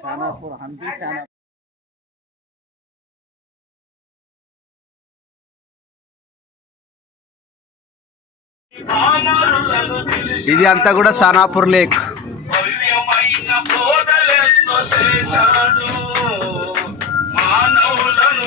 శానాపూర్ హంపి శానా ఇది అంతా కూడా సానాపూర్ లేక్. మానవులను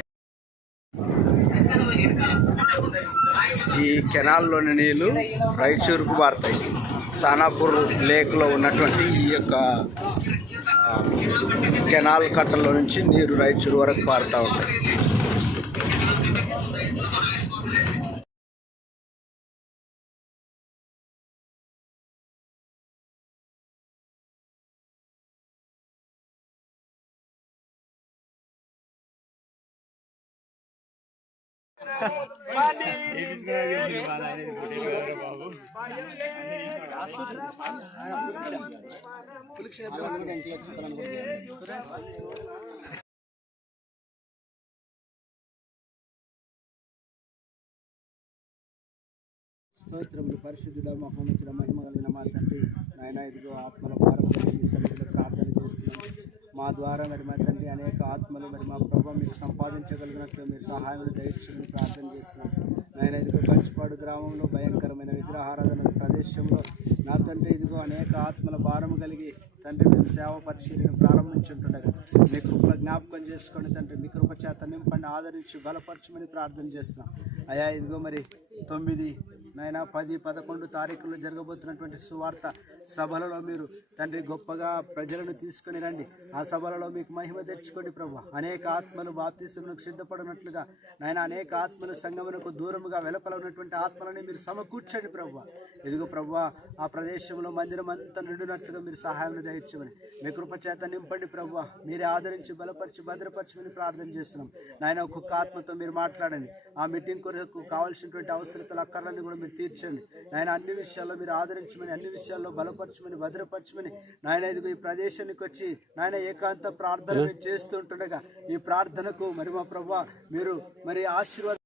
ఈ కెనాల్లోని నీళ్ళు రాయచూరుకు మారుతాయి. సానాపూర్ లేక్లో ఉన్నటువంటి ఈ యొక్క కెనాల్ కట్టలో నుంచి నీరు రైచూరు వరకు పారుతూ ఉంటాయి. స్తోత్రములు పరిశుద్ధుడ మహోన్నతుడ మహిమ కలిగిన మా తండ్రి నాయన ఇదిగో ఆత్మల భారం ప్రార్థన చేస్తున్నాం. మా ద్వారా మరి మా తండ్రి అనేక ఆత్మలు మరి మా ప్రభావం మీకు సంపాదించగలిగినట్లు మీరు సహాయం దయచేసి ప్రార్థన చేస్తున్నాం. నేను ఇదిగో కంచిపాడు గ్రామంలో భయంకరమైన విగ్రహారాధన ప్రదేశంలో నా తండ్రి ఇదిగో అనేక ఆత్మల భారం కలిగి తండ్రి మీరు సేవ పరిశీలన ప్రారంభించుంటుండగా మీ కృప జ్ఞాపకం చేసుకోండి తండ్రి మీ కృప చేత నింపండి ఆదరించి బలపరచమని ప్రార్థన చేస్తున్నాం. అయా ఇదిగో మరి తొమ్మిది నాయన పది పదకొండు తారీఖుల్లో జరగబోతున్నటువంటి సువార్త సభలలో మీరు తండ్రి గొప్పగా ప్రజలను తీసుకుని రండి. ఆ సభలలో మీకు మహిమ తెచ్చుకోండి ప్రభు. అనేక ఆత్మలు బాప్తిసమునకు సిద్ధపడినట్లుగా నాయన అనేక ఆత్మలు సంగమునకు దూరముగా వెలపల ఉన్నటువంటి ఆత్మలని మీరు సమకూర్చండి ప్రభు. ఇదిగో ప్రభు ఆ ప్రదేశంలో మందిరం అంతా నిండునట్లుగా మీరు సహాయం దయచేయమని. మీ కృపచేత నింపండి ప్రభు. మీరే ఆదరించి బలపరిచి భద్రపరచమని ప్రార్థన చేస్తున్నాం. నాయన ఒక్కొక్క ఆత్మతో మీరు మాట్లాడండి. ఆ మీటింగ్ కొరకు కావాల్సినటువంటి అవసరతలు అక్కర్లన్నీ కూడా మీరు తీర్చండి. నాయన అన్ని విషయాల్లో మీరు ఆదరించమని అన్ని విషయాల్లో బలపరచమని భద్రపరచమని నాయన ఇదిగో ఈ ప్రదేశానికి వచ్చి నాయన ఏకాంత ప్రార్థన చేస్తుంటుండగా ఈ ప్రార్థనకు మరి మా ప్రభు మీరు మరి ఆశీర్వాద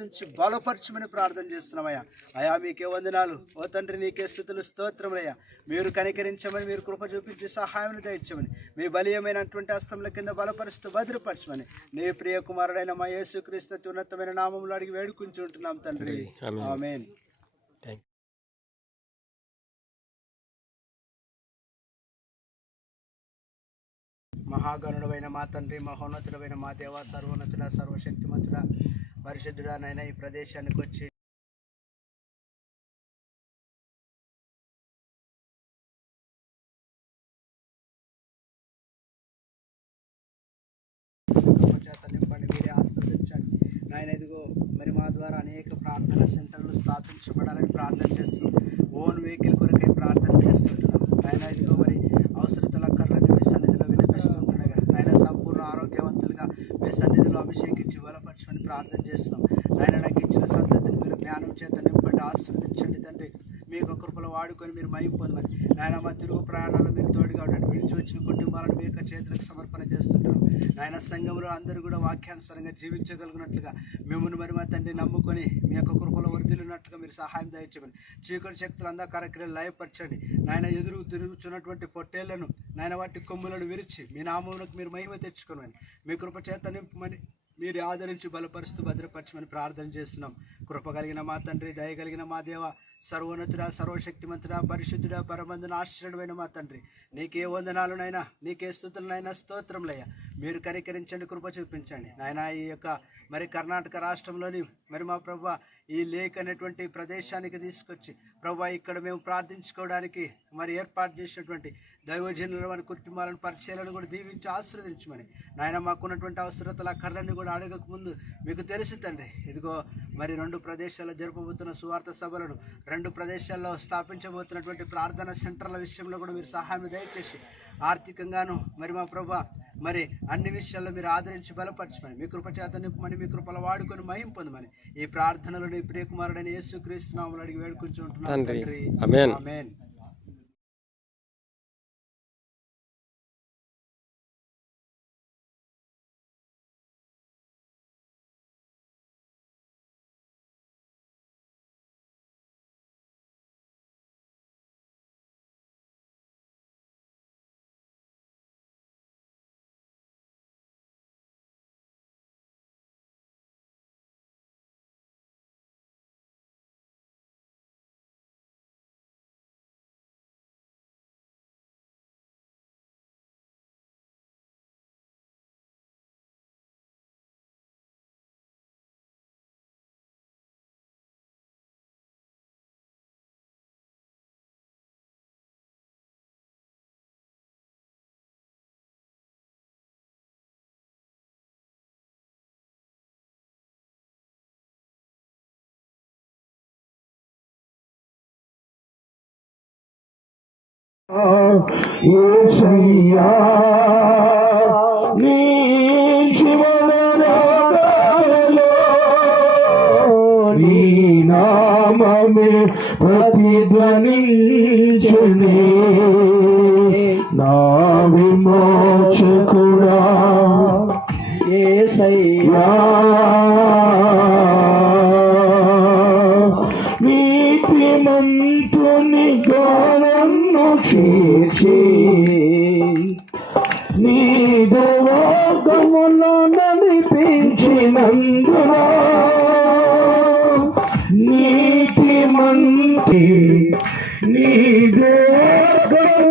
నుంచి బలపరచమని ప్రార్థన చేస్తున్నామయ్యా. అయా మీకే వందనాలు. ఓ తండ్రి నీకే స్థుతులు స్తోత్రములయ్యా. మీరు కనికరించమని మీరు కృప చూపించి సహాయం దయచమని మీ బలీయమైనటువంటి హస్తముల కింద బలపరుస్తూ భద్రపరచమని నీ ప్రియ కుమారుడైన మా యేసుక్రీస్తు ఉన్నతమైన నామంలో అడిగి వేడుకుంటుంటున్నాం తండ్రి. ఆమేన్. మహాగణుడమైన మా తండ్రి మహోన్నతుడమైన మా దేవ సర్వోన్నతుడ సర్వశక్తిమంతుడ పరిశుద్ధుడా నైనా ఈ ప్రదేశానికి వచ్చి నింపండి మీరే ఆస్వాదించండి నాయన ఇదిగో మరి మా ద్వారా అనేక ప్రార్థన సెంటర్లు స్థాపించబడాలని ప్రార్థన చేస్తున్నాం ఓన్ వెహికల్ కొరకై ప్రార్థన చేస్తుంటున్నాం నాయన ఇదిగో మరి అవసరతల కర్రని మీ సన్నిధిలో వినిపిస్తుంటుండగా నాయన సంపూర్ణ ఆరోగ్యవంతులుగా మీ సన్నిధిలో అభిషేకి ప్రార్థన చేస్తున్నాం. ఆయన నాకు ఇచ్చిన సంతతిని మీరు జ్ఞానం చేత నింపండి ఆశీర్వదించండి తండ్రి. మీకు కృపలు వాడుకొని మీరు మయం పొందమని నాయన మా తిరుగు ప్రయాణాలు మీరు తోడుగా ఉండండి. విడిచి వచ్చిన కుటుంబాలను మీ యొక్క చేతులకు సమర్పణ చేస్తుంటారు. నాయన సంఘంలో అందరూ కూడా వాక్యానుసారంగా జీవించగలిగినట్లుగా మిమ్మల్ని మరి మా తండ్రి నమ్ముకొని మీ యొక్క కృపలో వరిదిల్లున్నట్లుగా మీరు సహాయం దయచేయమని. చీకటి శక్తులు అందా కార్యక్రమం లయపరచండి. నాయన ఎదురు తిరుగుతున్నటువంటి పొట్టేళ్ళను నాయన వాటి కొమ్ములను విరిచి మీ నామములకు మీరు మహిమ తెచ్చుకోమని మీ కృప చేత నింపమని మీరు ఆదరించి బలపరుస్తూ భద్రపరచమని ప్రార్థన చేస్తున్నాం. కృప కలిగిన మా తండ్రి దయ కలిగిన మా దేవ సర్వోన్నతుడ సర్వశక్తిమంతుడా పరిశుద్ధుడా పరమందున ఆశ్చర్యమైన మా తండ్రి. నీకే వందనాలునైనా నీకే స్థుతులనైనా స్తోత్రములయ్యా. మీరు కనికరించండి కృప చూపించండి. నాయన ఈ యొక్క మరి కర్ణాటక రాష్ట్రంలోని మరి మా ప్రభ ఈ లేక్ అనేటువంటి ప్రదేశానికి తీసుకొచ్చి ప్రభా ఇక్కడ మేము ప్రార్థించుకోవడానికి మరి ఏర్పాటు చేసినటువంటి దైవజనులు వారి కుటుంబాలను పరిచయాలను కూడా దీవించి ఆశ్రవదించమని. నాయన మాకున్నటువంటి అవసరతల కర్రని కూడా అడగక ముందు మీకు తెలుసు తండ్రి. ఇదిగో మరి రెండు ప్రదేశాల్లో జరపబోతున్న సువార్త సభలను రెండు ప్రదేశాల్లో స్థాపించబోతున్నటువంటి ప్రార్థన సెంటర్ల విషయంలో కూడా మీరు సహాయం దయచేసి ఆర్థికంగాను మరి మా ప్రభా మరి అన్ని విషయాల్లో మీరు ఆదరించి బలపరచమని మీ కృప చేత నింపమని మీ కృపలో వాడుకొని మహిం పొందమని ఈ ప్రార్థనలు నీ ప్రియకుమారుడైన యేసు క్రీస్తునామలు అడిగి తండ్రి. తండ్రి. యేసయ్యా నీ జీవన నీ నామమే ప్రతిధ్వనించునే నా విమోచకుడా యేసయ్యా నీ దేవాగములో నీతి మంతి నీ దేవాగములను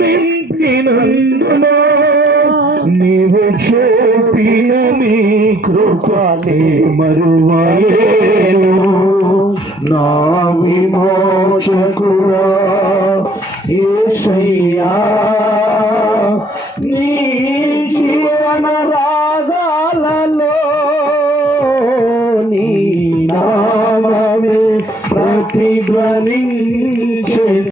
నింపినందున నీవు చూపిన నీ కృపలే మరువలేను. నా విమోచకురా ఏ సయ్యా